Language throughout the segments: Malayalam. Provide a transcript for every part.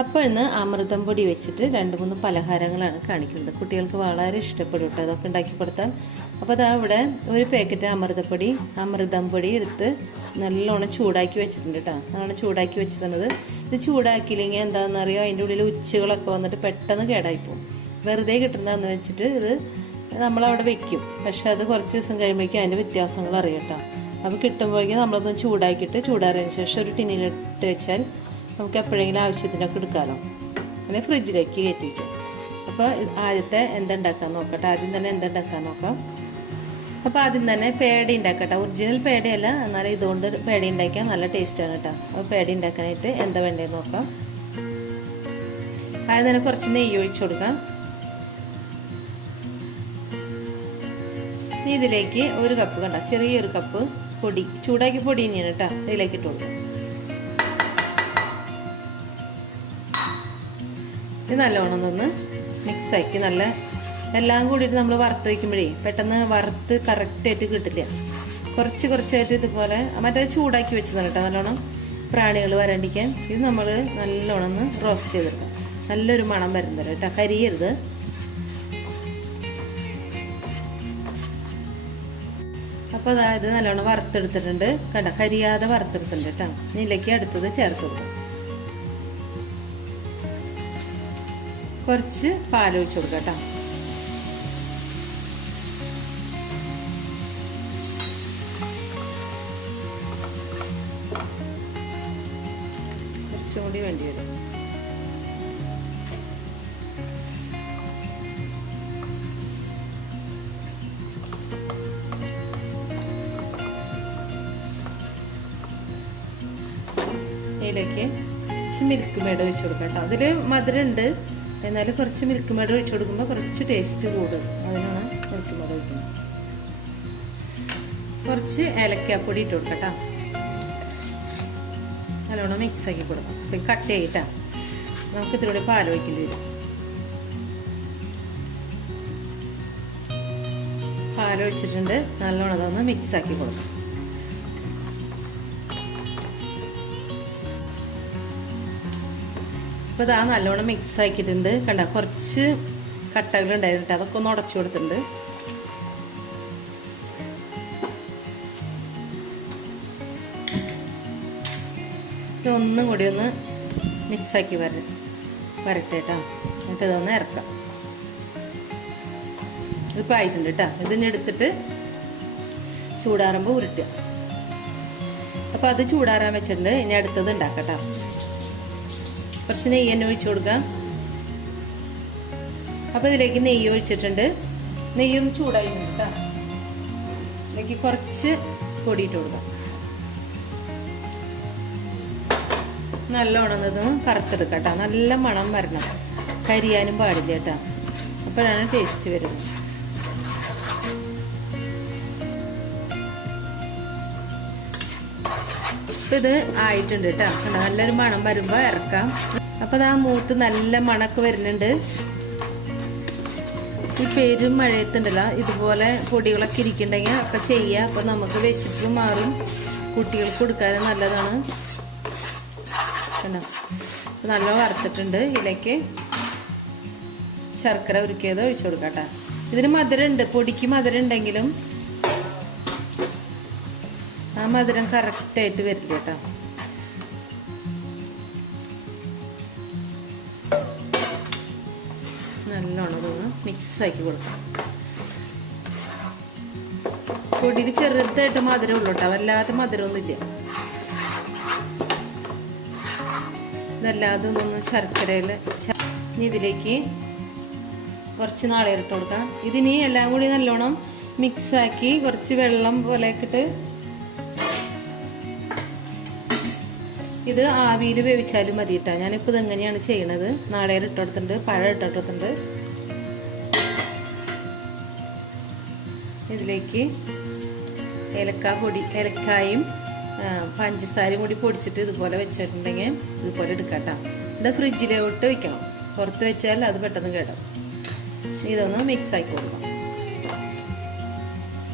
അപ്പോൾ ഇന്ന് അമൃതം പൊടി വെച്ചിട്ട് 2-3 പലഹാരങ്ങളാണ് കാണിക്കുന്നത്. കുട്ടികൾക്ക് വളരെ ഇഷ്ടപ്പെടും കേട്ടോ അതൊക്കെ ഉണ്ടാക്കി കൊടുത്താൽ. അപ്പോൾ അതാ ഇവിടെ ഒരു പാക്കറ്റ് അമൃതം പൊടി എടുത്ത് നല്ലോണം ചൂടാക്കി വെച്ചിട്ടുണ്ട് കേട്ടോ. നല്ലോണം ചൂടാക്കി വെച്ചിട്ടുള്ളത്. ഇത് ചൂടാക്കിയില്ലെങ്കിൽ എന്താണെന്നറിയോ, അതിൻ്റെ ഉള്ളിൽ ഉച്ചകളൊക്കെ വന്നിട്ട് പെട്ടെന്ന് കേടായിപ്പോവും. വെറുതെ കിട്ടുന്നതെന്ന് വെച്ചിട്ട് ഇത് നമ്മളവിടെ വെക്കും. പക്ഷെ അത് കുറച്ച് ദിവസം കഴിയുമ്പോഴേക്കും അതിൻ്റെ വ്യത്യാസങ്ങൾ അറിയാം കേട്ടോ. അപ്പോൾ കിട്ടുമ്പോഴേക്കും നമ്മളതൊന്ന് ചൂടാക്കിയിട്ട് ചൂടാറിയതിന് ശേഷം ഒരു ടിന്നിലിട്ട് വെച്ചാൽ നമുക്ക് എപ്പോഴെങ്കിലും ആവശ്യത്തിനൊക്കെ എടുക്കാമല്ലോ. അങ്ങനെ ഫ്രിഡ്ജിലേക്ക് കയറ്റി വയ്ക്കും. അപ്പോൾ ആദ്യം തന്നെ എന്തുണ്ടാക്കാൻ നോക്കാം. അപ്പോൾ ആദ്യം തന്നെ പേട ഉണ്ടാക്കട്ടെ. ഒറിജിനൽ പേടയല്ല, എന്നാലും ഇതുകൊണ്ട് പേട ഉണ്ടാക്കിയാൽ നല്ല ടേസ്റ്റാണ് കേട്ടോ. അപ്പോൾ പേട ഉണ്ടാക്കാനായിട്ട് എന്താ വേണ്ടതെന്ന് നോക്കാം. ആദ്യം തന്നെ കുറച്ച് നെയ്യ് ഒഴിച്ചു കൊടുക്കാം. ഇതിലേക്ക് 1 കപ്പ് ചെറിയൊരു കപ്പ് പൊടി, ചൂടാക്കി പൊടി തന്നെയാണ് കേട്ടോ, ഇതിലേക്ക് ഇട്ട് കൊടുക്കാം. ഇത് നല്ലോണം ഒന്ന് മിക്സാക്കി എല്ലാം കൂടിയിട്ട് നമ്മൾ വറുത്ത് വയ്ക്കുമ്പോഴേ പെട്ടെന്ന് വറുത്ത് കറക്റ്റായിട്ട് കിട്ടില്ല. കുറച്ചായിട്ട് ഇതുപോലെ മറ്റേ ചൂടാക്കി വെച്ചതാണ് കേട്ടോ, നല്ലോണം പ്രാണികൾ വരാണ്ടിരിക്കാൻ. ഇത് നമ്മൾ നല്ലോണം ഒന്ന് റോസ്റ്റ് ചെയ്തെടുക്കാം. നല്ലൊരു മണം വരുന്നത് കേട്ടോ, കരിയരുത്. അപ്പോൾ അതായത് നല്ലോണം വറുത്തെടുത്തിട്ടുണ്ട് കേട്ടോ, കരിയാതെ വറുത്തെടുത്തിട്ടുണ്ട് കേട്ടോ. ഇതിലേക്ക് അടുത്തത് ചേർത്ത് കൊടുക്കാം. കുറച്ച് പാലൊഴിച്ച് കൊടുക്കാം കേട്ടോ. കുറച്ചും കൂടി വേണ്ടി വരും. ഇതിലേക്ക് കുറച്ച് മിൽക്ക് മേഡ് ഒഴിച്ച് കൊടുക്കാം കേട്ടോ. അതിൽ മധുരം ഉണ്ട്, എന്നാലും കുറച്ച് മിൽക്ക് മേഡ് ഒഴിച്ച് കൊടുക്കുമ്പോൾ കുറച്ച് ടേസ്റ്റ് കൂടും. അതിനാണ് മിൽക്ക് മേഡ് ഒഴിക്കുന്നത്. കുറച്ച് ഏലക്കാപ്പൊടി ഇട്ട് കൊടുക്കാം കേട്ടോ. നല്ലോണം മിക്സാക്കി കൊടുക്കാം. അപ്പം കട്ട് ചെയ്തിട്ടാ നമുക്ക് ഇതിലൂടെ പാൽ ഒഴിക്കേണ്ടി വരും. പാലൊഴിച്ചിട്ടുണ്ട്, നല്ലോണം അതൊന്ന് മിക്സാക്കി കൊടുക്കാം. അപ്പോൾ ഇതാ നല്ലോണം മിക്സ് ആക്കിയിട്ടുണ്ട് കണ്ട. കുറച്ച് കട്ടകളുണ്ടായിരുന്നു, അതൊക്കെ ഒന്ന് ഉടച്ചു കൊടുത്തിട്ടുണ്ട്. ഇതൊന്നും കൂടി ഒന്ന് മിക്സാക്കി വരട്ടെ കേട്ടോ. എന്നിട്ട് ഇതൊന്ന് ഇറക്കാം. ഇതിപ്പോൾ ആയിട്ടുണ്ട് കേട്ടോ. ഇതിനെടുത്തിട്ട് ചൂടാറുമ്പോൾ ഉരുട്ടുക. അപ്പോൾ അത് ചൂടാറാൻ വെച്ചിട്ടുണ്ട്. ഇനി അടുത്തത് ഉണ്ടാക്കട്ടോ. കുറച്ച് നെയ്യ് തന്നെ ഒഴിച്ചു കൊടുക്കാം. അപ്പോൾ ഇതിലേക്ക് നെയ്യ് ഒഴിച്ചിട്ടുണ്ട്. നെയ്യൊന്ന് ചൂടായിട്ടുണ്ട് കേട്ടോ. ഇതിലേക്ക് കുറച്ച് പൊടിയിട്ട് കൊടുക്കാം. നല്ലോണം ഇതൊന്ന് കറുത്തെടുക്കാം കേട്ടോ. നല്ല മണം വരണം, കരിയാനും പാടില്ല കേട്ടോ. അപ്പോഴാണ് ടേസ്റ്റ് വരുന്നത്. അപ്പം ഇത് ആയിട്ടുണ്ട് കേട്ടോ. നല്ലൊരു മണം വരുമ്പോൾ ഇറക്കാം. അപ്പം അത് ആ മൂത്ത് നല്ല മണമൊക്കെ വരുന്നുണ്ട്. ഈ പെരും മഴയത്തുണ്ടല്ലോ ഇതുപോലെ പൊടികളൊക്കെ ഇരിക്കുന്നുണ്ടെങ്കിൽ ഒക്കെ ചെയ്യുക. അപ്പം നമുക്ക് വിശപ്പ് മാറും, കുട്ടികൾക്ക് കൊടുക്കാനും നല്ലതാണ് കണ്ടോ. നല്ല വറുത്തിട്ടുണ്ട്. ഇതിലേക്ക് ശർക്കര ഉരുക്കിയത് ഒഴിച്ചു കൊടുക്കാം കേട്ടോ. ഇതിന് മധുരം ഉണ്ട്, പൊടിക്ക് മധുരം ഉണ്ടെങ്കിലും ആ മധുരം കറക്റ്റായിട്ട് വരില്ല കേട്ടോ. നല്ലോണം ഇതൊന്ന് മിക്സാക്കി കൊടുക്കാം. പൊടിയിൽ ചെറുതായിട്ട് മധുരം ഉള്ളൂ കേട്ടോ, വല്ലാതെ മധുരമൊന്നുമില്ല. ഇതല്ലാതെ ഒന്ന് ശർക്കരയിൽ ഇതിലേക്ക് കുറച്ച് നാളികേരം ഇട്ട് കൊടുക്കാം. ഇതിനി എല്ലാം കൂടി നല്ലോണം മിക്സാക്കി കുറച്ച് വെള്ളം പോലെയൊക്കെ ഇട്ട് ഇത് ആവിയിൽ വേവിച്ചാലും മതി കേട്ടോ. ഞാനിപ്പോൾ ഇതെങ്ങനെയാണ് ചെയ്യണത്. നാളികേരം ഇട്ടെടുത്തിട്ടുണ്ട്, പഴം ഇട്ടെടുത്തിട്ടുണ്ട്. ഇതിലേക്ക് ഏലക്കായും പഞ്ചസാരയും കൂടി പൊടിച്ചിട്ട് ഇതുപോലെ വെച്ചിട്ടുണ്ടെങ്കിൽ ഇതുപോലെ എടുക്കാം കേട്ടോ. ഇത് ഫ്രിഡ്ജിലോട്ട് വെക്കണം, പുറത്ത് വെച്ചാൽ അത് പെട്ടെന്ന് കേടാവും. ഇതൊന്ന് മിക്സാക്കി കൊടുക്കാം.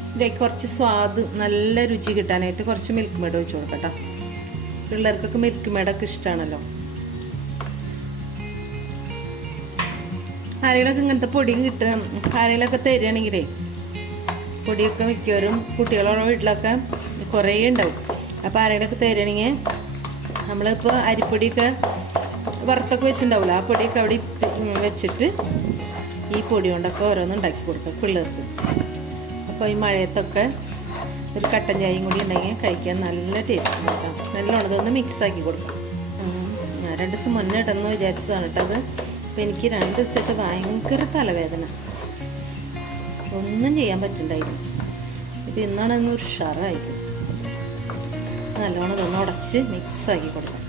ഇതിലേക്ക് കുറച്ച് സ്വാദ് നല്ല രുചി കിട്ടാനായിട്ട് കുറച്ച് മിൽക്ക് മേഡ് ഒഴിച്ച് കൊടുക്കാം കേട്ടോ. പിള്ളേർക്കൊക്കെ മിൽക്ക് മേഡൊക്കെ ഇഷ്ടമാണല്ലോ. ആരെങ്കിലൊക്കെ ഇങ്ങനത്തെ പൊടിയും കിട്ടും, ആരെങ്കിലൊക്കെ തരികയാണെങ്കിലേ പൊടിയൊക്കെ മിക്കവരും കുട്ടികളുടെ വീട്ടിലൊക്കെ കുറേ ഉണ്ടാവും. അപ്പോൾ ആരെങ്കിലൊക്കെ തരികയാണെങ്കിൽ നമ്മളിപ്പോൾ അരിപ്പൊടിയൊക്കെ വറുത്തൊക്കെ വെച്ചിട്ടുണ്ടാവില്ല, ആ പൊടിയൊക്കെ അവിടെ വെച്ചിട്ട് ഈ പൊടി കൊണ്ടൊക്കെ ഓരോന്നും ഉണ്ടാക്കി കൊടുക്കുക പിള്ളേർക്ക്. അപ്പോൾ ഈ മഴയത്തൊക്കെ ഒരു കട്ടൻ ചായയും കൂടി ഉണ്ടെങ്കിൽ കഴിക്കാൻ നല്ല ടേസ്റ്റ് ഉണ്ടാക്കാം. നല്ലോണം ഇതൊന്ന് മിക്സാക്കി കൊടുക്കാം. ഞാൻ 2 ദിവസം മുന്നേ ഇട്ടെന്ന് വിചാരിച്ചതാണ് കേട്ടത്. അപ്പോൾ എനിക്ക് 2 ദിവസമായിട്ട് ഭയങ്കര തലവേദന, ഒന്നും ചെയ്യാൻ പറ്റുന്നുണ്ടായിരുന്നു. ഇപ്പോൾ ഇന്നാണ് ഒന്ന് ഉഷാറായിട്ട് നല്ലോണം ഇതൊന്ന് ഉടച്ച് മിക്സാക്കി കൊടുക്കാം.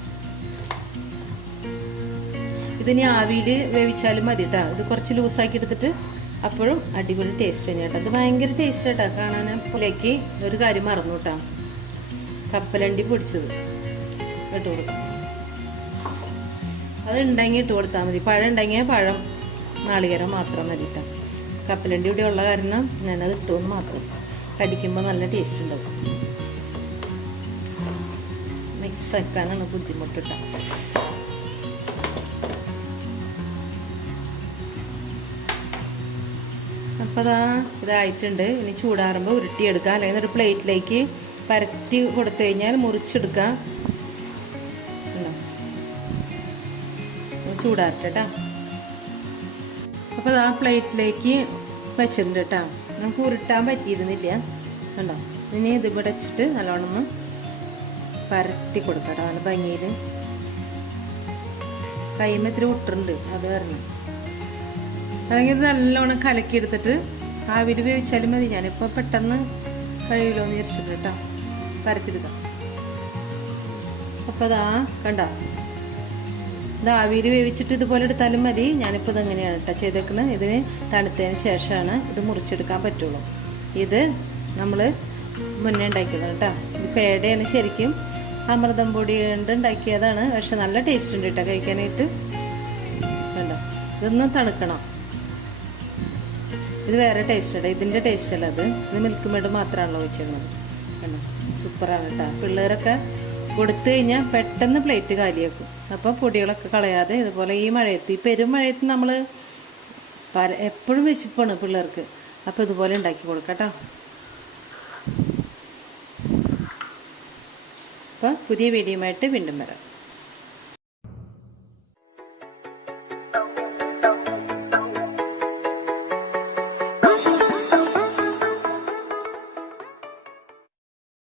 ഇതിനി ആവിയിൽ വേവിച്ചാലും മതി കേട്ടോ. ഇത് കുറച്ച് ലൂസാക്കി എടുത്തിട്ട് അപ്പോഴും അടിപൊളി ടേസ്റ്റ് തന്നെയാണ് കേട്ടോ. ഇത് ഭയങ്കര ടേസ്റ്റ് കേട്ടോ കാണാൻ. ഇതിലേക്ക് ഒരു കാര്യം മറന്നു കേട്ടോ, കപ്പലണ്ടി പൊടിച്ചത് ഇട്ട് കൊടുക്കാം. അത് ഉണ്ടെങ്കിൽ ഇട്ട് കൊടുത്താൽ മതി. പഴം ഉണ്ടെങ്കിൽ പഴം, നാളികേരം മാത്രം മതി കേട്ടോ. കപ്പലണ്ടി ഇവിടെ ഉള്ള കാരണം ഞാനത് ഇട്ടുമെന്ന് മാത്രം. കടിക്കുമ്പോൾ നല്ല ടേസ്റ്റ് ഉണ്ടാവും. മിക്സ് ആക്കാനാണ് ബുദ്ധിമുട്ട് കേട്ടോ. അപ്പോൾ ഇതായിട്ടുണ്ട്. ഇനി ചൂടാറുമ്പോൾ ഉരുട്ടിയെടുക്കുക, അല്ലെങ്കിൽ ഒരു പ്ലേറ്റിലേക്ക് പരത്തി കൊടുത്തു കഴിഞ്ഞാൽ മുറിച്ചെടുക്കുക. ചൂടാറട്ടെ കേട്ടോ. അപ്പോൾ പ്ലേറ്റിലേക്ക് വെച്ചിട്ടുണ്ട് കേട്ടോ. നമുക്ക് ഉരുട്ടാൻ പറ്റിയിരുന്നില്ല കണ്ടോ. ഇനി ഇത് ഇവിടെ വെച്ചിട്ട് നല്ലോണം ഒന്ന് പരത്തി കൊടുക്കാം കേട്ടോ, നല്ല ഭംഗിയിൽ. കൈമ ഇത്തിരി ഉട്ടുണ്ട്, അത് കാരണം. അല്ലെങ്കിൽ ഇത് നല്ലോണം കലക്കിയെടുത്തിട്ട് ആവിയിൽ വേവിച്ചാലും മതി. ഞാനിപ്പോൾ പെട്ടെന്ന് കഴിയില്ലോ എന്ന് വിചാരിച്ചിട്ട് കേട്ടോ പരത്തിയെടുക്കാം. അപ്പോൾ കണ്ടോ, ഇത് ആവിയിൽ വേവിച്ചിട്ട് ഇതുപോലെ എടുത്താലും മതി. ഞാനിപ്പോൾ ഇതെങ്ങനെയാണ് കേട്ടോ ചെയ്തേക്കുന്നത്. ഇതിന് തണുത്തതിന് ശേഷമാണ് ഇത് മുറിച്ചെടുക്കാൻ പറ്റുള്ളൂ. ഇത് നമ്മൾ മുന്നേ ഉണ്ടാക്കിയതാണ് കേട്ടോ. ഇത് പേടയാണ്, ശരിക്കും അമൃതം പൊടി കൊണ്ട് ഉണ്ടാക്കിയതാണ്. പക്ഷെ നല്ല ടേസ്റ്റ് ഉണ്ട് കേട്ടോ കഴിക്കാനായിട്ട്. കണ്ടോ, ഇതൊന്നും തണുക്കണം. ഇത് വേറെ ടേസ്റ്റ് ഉണ്ട്, ഇതിൻ്റെ ടേസ്റ്റ് അല്ല അത്. ഇത് മിൽക്ക് മെയ്ഡ് മാത്രമാണല്ലോ വെച്ചിരുന്നത്. കണ്ടോ, സൂപ്പറാണ് കേട്ടോ. പിള്ളേരൊക്കെ കൊടുത്തു കഴിഞ്ഞാൽ പെട്ടെന്ന് പ്ലേറ്റ് കാലിയാക്കും. അപ്പോൾ പൊടികളൊക്കെ കളയാതെ ഇതുപോലെ ഈ മഴയത്ത്, ഈ പെരും മഴയത്ത് നമ്മൾ എപ്പോഴും വിശപ്പാണ് പിള്ളേർക്ക്. അപ്പോൾ ഇതുപോലെ ഉണ്ടാക്കി കൊടുക്കാം കേട്ടോ. അപ്പോൾ പുതിയ വീഡിയോയുമായിട്ട് വീണ്ടും വരാം.